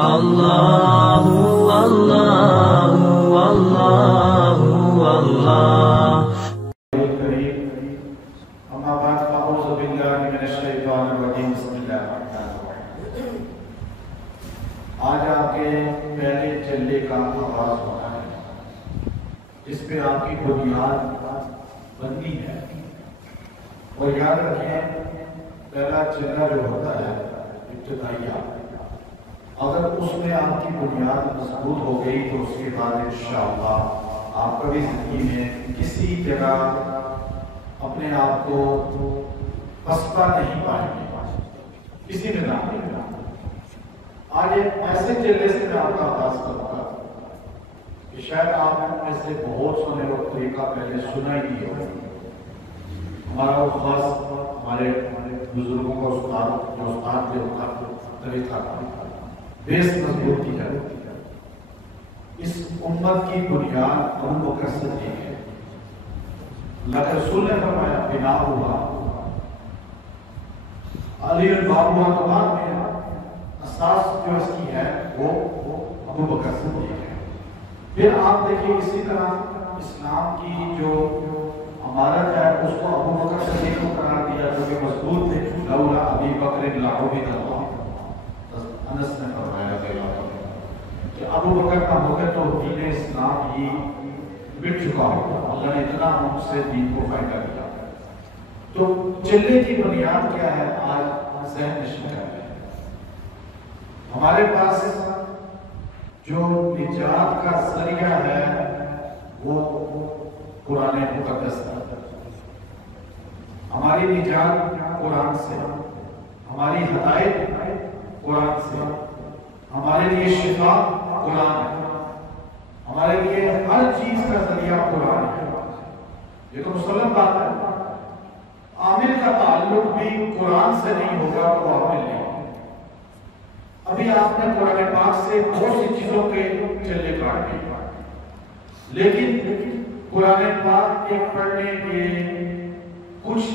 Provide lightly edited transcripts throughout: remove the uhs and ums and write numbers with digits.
اللہ اللہ اللہ اللہ اما بعد فاعوذ باللہ من الشیطان الرجیم بسم اللہ الرحمن الرحیم۔ آج آپ کے پہلے چلے کا آغاز ہونا ہے جس پہ آپ کی بنیاد بننی ہے، اور یاد رکھیں پہلا چلہ جو ہوتا ہے ابتدائیہ، اگر اس میں آپ کی بنیاد مضبوط ہو گئی تو اس کے بعد انشاءاللہ آپ کبھی زندگی میں کسی جگہ اپنے آپ کو پستہ نہیں پائیں گے کسی نظام میں۔ آج ایک ایسے چلے سے میں آپ کا آغاز کروں گا کہ شاید آپ میں سے بہت سنے وہ طریقہ پہلے سنا ہی نہیں ہوگا۔ ہمارا وہ خاص ہمارے بزرگوں کا استاد کے طریقہ بیس مضبوط کی جاتی ہے۔ اس امت کی بنیاد ابو بکر صدیق ہے۔ اللہ کے رسول نے فرمایا بنا ہوا علی الباب ہوا تو بعد میں اساس جو اس کی ہے وہ ابو بکر صدیق ہے۔ پھر آپ دیکھیں اسی طرح اسلام کی جو عمارت ہے اس کو ابو بکر صدیق کو قرار دیا جو کہ مضبوط ہے۔ لولا ابی بکر لعبد اللہ، انس نے فرمایا کہ ابو بکر نہ ہوگا تو دین اسلام ہی مٹ چکا ہوگا، اللہ نے اتنا ہم سے دین کو فائدہ دیا۔ تو چلے کی بنیاد کیا ہے آج ذہن نشین کرتے ہیں۔ ہمارے پاس جو نجات کا ذریعہ ہے وہ قرآن مقدس ہے۔ ہماری نجات قرآن سے، ہماری ہدایت قرآن سے، ہمارے لیے شفا قرآن ہے، ہمارے لیے ہر چیز کا ذریعہ قرآن ہے۔ یہ تو مسلم بات ہے۔ عامل کا تعلق بھی قرآن سے نہیں ہوگا تو عامل نہیں۔ ابھی آپ نے قرآن پاک سے بہت سی چیزوں کے چلے کاٹ دیے، لیکن قرآن پاک کے پڑھنے کے کچھ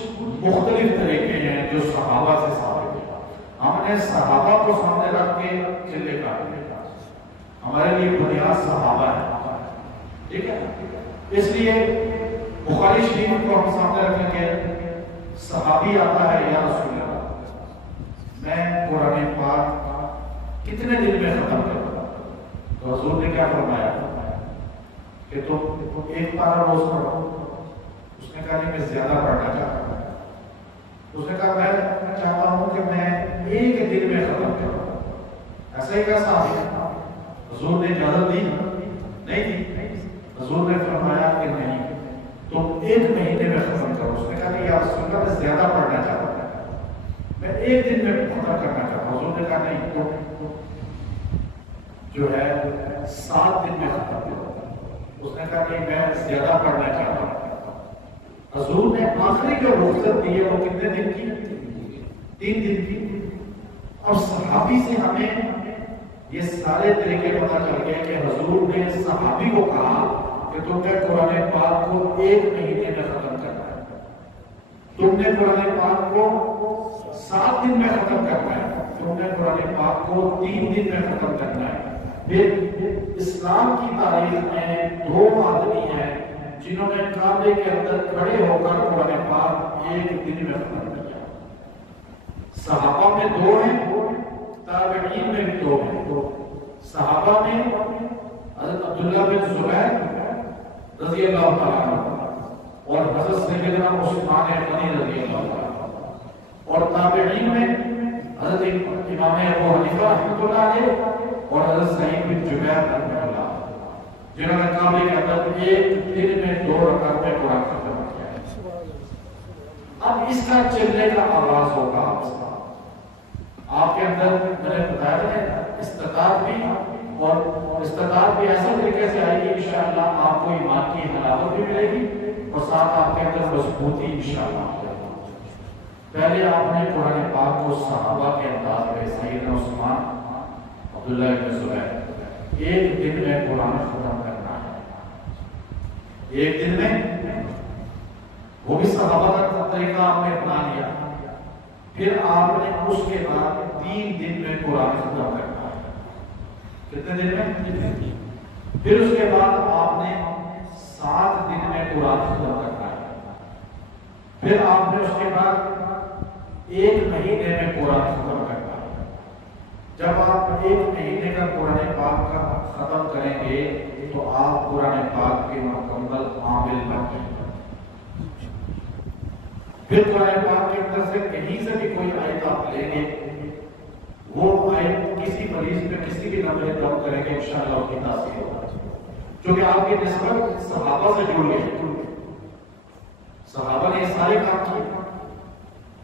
مختلف طریقے ہیں جو صحابہ سے ثابت ہیں۔ ہم نے صحابہ کو سامنے رکھ کے چلے کاٹ دیے۔ ہمارے لیے بنیاد صحابہ ہے، ٹھیک ہے؟ اس لیے بخاری شریف کو ہم سامنے رکھیں گے۔ صحابی آتا ہے یا رسول اللہ میں قرآن پاک کتنے دن میں ختم کروں؟ تو حضور نے کیا فرمایا کہ تم ایک پارہ روز پڑھو۔ اس نے کہا نہیں میں زیادہ پڑھنا چاہتا ہوں۔ اس نے کہا میں چاہتا ہوں کہ میں ایک دن میں ختم کروں۔ ایسا ہی کیسا ہے؟ حضور نے اجازت دی؟ نہیں دی۔ حضور نے فرمایا کہ نہیں تم ایک مہینے میں ختم کرو۔ اس نے کہا نہیں یا رسول اللہ میں زیادہ پڑھنا چاہتا ہوں، میں ایک دن میں ختم کرنا چاہتا ہوں۔ حضور نے کہا نہیں تم جو ہے 7 دن میں ختم کرو۔ اس نے کہا نہیں میں زیادہ پڑھنا چاہتا ہوں۔ حضور نے آخری جو رخصت دی ہے وہ کتنے دن کی؟ 3 دن کی۔ اور صحابی سے ہمیں یہ سارے طریقے پتہ چل گئے کہ حضور نے صحابی کو کہا کہ تم نے قرآن پاک کو 1 مہینے میں ختم کرنا ہے، تم نے قرآن پاک کو 7 دن میں ختم کرنا ہے، تم نے قرآن پاک کو 3 دن میں ختم کرنا ہے۔ پھر اسلام کی تاریخ میں 2 آدمی ہیں جنہوں نے کعبے کے اندر کھڑے ہو کر قرآن پاک 1 دن میں ختم کیا۔ صحابہ میں 2 ہیں، تابعین میں بھی 2 ہیں۔ صحابہ میں حضرت عبداللہ بن زبیر رضی اللہ تعالیٰ عنہ اور حضرت سیدنا عثمان غنی رضی اللہ تعالیٰ عنہ، اور تابعین میں حضرت امام ابو حنیفہ رحمۃ اللہ علیہ اور حضرت سعید بن جبیر رحمۃ اللہ علیہ، جنہوں نے کعبے کے اندر 1 دن میں 2 رکعت میں قرآن ختم کیا۔ اب اس کا چلنے کا آغاز ہوگا آپ کے اندر۔ میں نے بتایا ہے استطاعت بھی، اور استطاعت بھی ایسے طریقے سے آئے گی انشاءاللہ آپ کو ایمان کی حلاوت بھی ملے گی اور ساتھ آپ کے اندر مضبوطی انشاءاللہ۔ پہلے آپ نے قرآن پاک کو صحابہ کے انداز میں سیدنا عثمان، عبداللہ بن زبیر 1 دن میں قرآن ختم کرنا ہے۔ 1 دن میں، وہ بھی صحابہ کا طریقہ آپ نے اپنا لیا۔ پھر آپ نے اس کے بعد 3 دن میں قرآن ختم کرنا ہے۔ کتنے دن میں؟ پھر اس کے بعد آپ نے 7 دن میں قرآن ختم کرنا ہے، پھر آپ نے اس کے بعد 1 مہینے میں قرآن ختم کرنا ہے۔ جب آپ 1 مہینے کا قرآن پاک کا ختم کریں گے تو آپ قرآن پاک کے مکمل عامل بن جائیں گے۔ پھر قرآن پاک کے اندر سے کہیں سے بھی کوئی آیت آپ لیں گے، وہ آیت کسی مریض میں کسی بھی لمحے دم کریں گے، انشاءاللہ اس کی تاثیر ہوگا، کیونکہ آپ کی نسبت صحابہ سے جڑ گئی، صحابہ نے یہ سارے کام کیے۔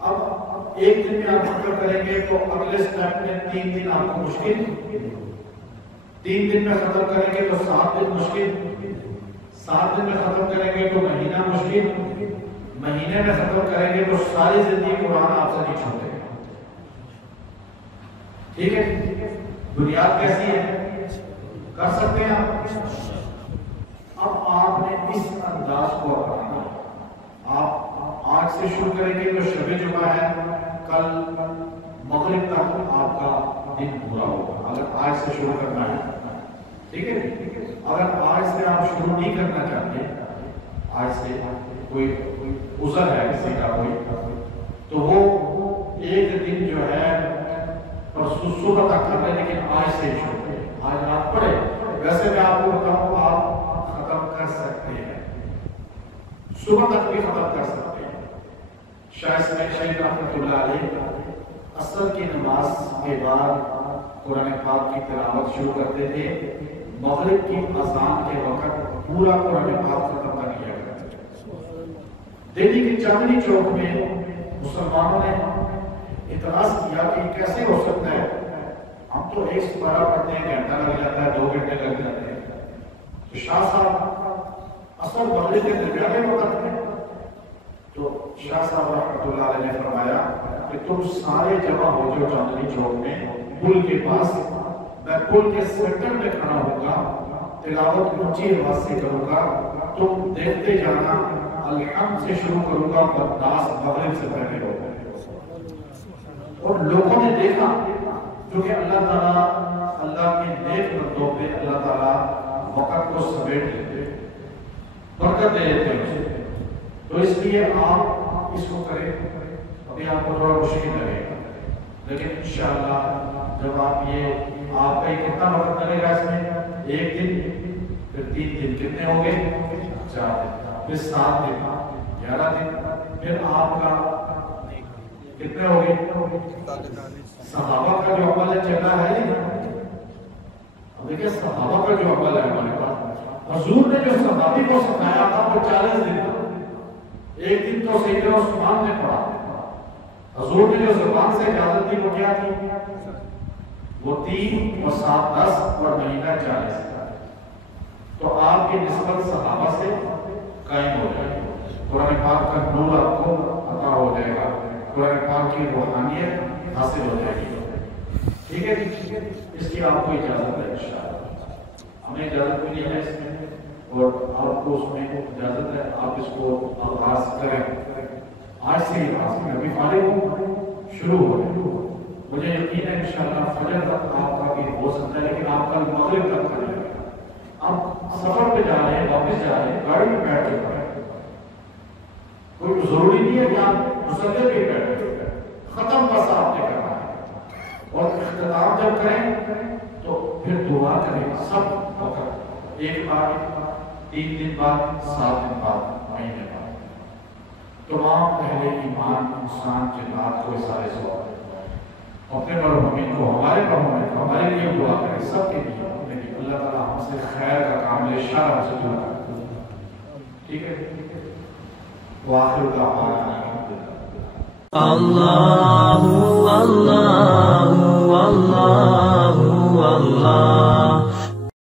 اب 1 دن میں آپ ختم کریں گے تو اگلے سٹیپ میں 3 دن آپ کو مشکل، 3 دن میں ختم کریں گے تو 7 دن مشکل، 7 دن میں ختم کریں گے تو مہینہ مشکل، مہینے میں ختم کریں گے تو ساری زندگی قرآن آپ سے نہیں چھوڑے گا۔ ٹھیک ہے، بنیاد کیسی ہے؟ کر سکتے ہیں آپ؟ اب آپ نے اس انداز کو اپنانا ہے۔ آپ آج سے شروع کریں گے تو شب جمعہ ہے، کل مغرب تک آپ کا دن پورا ہوگا، اگر آج سے شروع کرنا ہے۔ ٹھیک ہے، اگر آج سے آپ شروع نہیں کرنا چاہتے، آج سے کوئی عذر ہے کسی کا کوئی، تو وہ 1 دن جو ہے پرسوں صبح تک کر لیں، لیکن آج سے شروع کریں، آج آپ پڑھیں۔ ویسے میں آپ کو بتاؤں آپ ختم کر سکتے ہیں، صبح تک بھی ختم کر سکتے ہیں۔ شاہ اسماعیل شیخ رحمۃ اللہ علیہ عصر کی نماز کے بعد قرآن پاک کی تلاوت شروع کرتے تھے، مغرب کی اذان کے وقت پورا قرآن پاک ختم کر لیا کرتے تھے۔ دہلی کے چاندنی چوک میں مسلمانوں نے اعتراض کیا کہ کیسے ہو سکتا ہے، ہم تو 1 سپارہ پڑھتے ہیں، گھنٹہ لگ جاتا ہے، 2 گھنٹے لگ جاتے ہیں، تو شاہ صاحب عصر مغرب کے درمیانے وقت میں، تو شاہ صاحب رحمۃ اللہ علیہ نے فرمایا کہ تم سارے جمع ہو جو چاندنی چوک میں پل کے پاس، میں پل کے سینٹر میں کھڑا ہوگا، تلاوت اونچی آواز سے کروں گا، تم دیکھتے جانا، الحمد سے شروع کروں گا، بدناس مغرب سے پہلے ہوگا۔ اور لوگوں نے دیکھا، کیونکہ اللہ تعالیٰ اللہ کے نیک بندوں پہ اللہ تعالیٰ وقت کو سمیٹ لیتے، برکت دے دیتے ہیں، تو اس لیے آپ اس کو کریں۔ ابھی آپ کو تھوڑا مشکل لگے گا، لیکن انشاءاللہ جب آپ یہ آپ کا کتنا وقت لگے گا اس میں؟ 1 دن، پھر 3 دن، کتنے ہو گئے؟ 4 دن، پھر 7 دن، 11 دن، پھر آپ کا کتنے ہو گئے؟ صحابہ کا جو عمل ہے چلا ہے، اب دیکھیں صحابہ کا جو عمل ہے ہمارے پاس، حضور نے جو صحابی کو سکھایا تھا وہ 40 دن تھا۔ 1 دن تو سیدنا عثمان نے پڑھا، حضور نے جو زبان سے اجازت دی وہ کیا تھی؟ وہ 3 اور 7 10 اور مہینہ 40۔ تو آپ کی نسبت صحابہ سے قائم ہو جائے گی، قرآن پاک کا نور آپ کو عطا ہو جائے گا، قرآن پاک کی روحانیت حاصل ہو جائے گی۔ ٹھیک ہے جی، اس کی آپ کو اجازت ہے انشاءاللہ، ہمیں اجازت ملی ہے اس میں، اور آپ کو اس میں اجازت ہے، آپ اس کو آغاز کریں، آج سے ہی آغاز کریں، ابھی فارغ ہوں، شروع ہو رہے ہیں، مجھے یقین ہے انشاءاللہ فجر تک آپ کا بھی ہو سکتا ہے، لیکن آپ کا مغرب تک کریں گے۔ آپ سفر پہ جا رہے ہیں، واپس جا رہے ہیں، گاڑی میں بیٹھ چکا ہے، کوئی ضروری نہیں ہے کہ آپ مسلح پہ بیٹھے، ختم بس آپ نے کرنا ہے، اور اختتام جب کریں تو پھر دعا کریں، سب وقت، 1 بار، 3 دن بعد، 7 دن بعد، مہینے بعد، تمام اہل ایمان انسان جنات کو سارے سوال اپنے مرحومین کو، ہمارے مرحومین کو، ہمارے لیے دعا کریں، سب کے لیے، لیکن اللہ تعالیٰ ہم سے خیر کا کام لے، شر ہم سے دعا کریں۔ ٹھیک ہے، وآخر دعوانا الحمدللہ۔ اللہ اللہ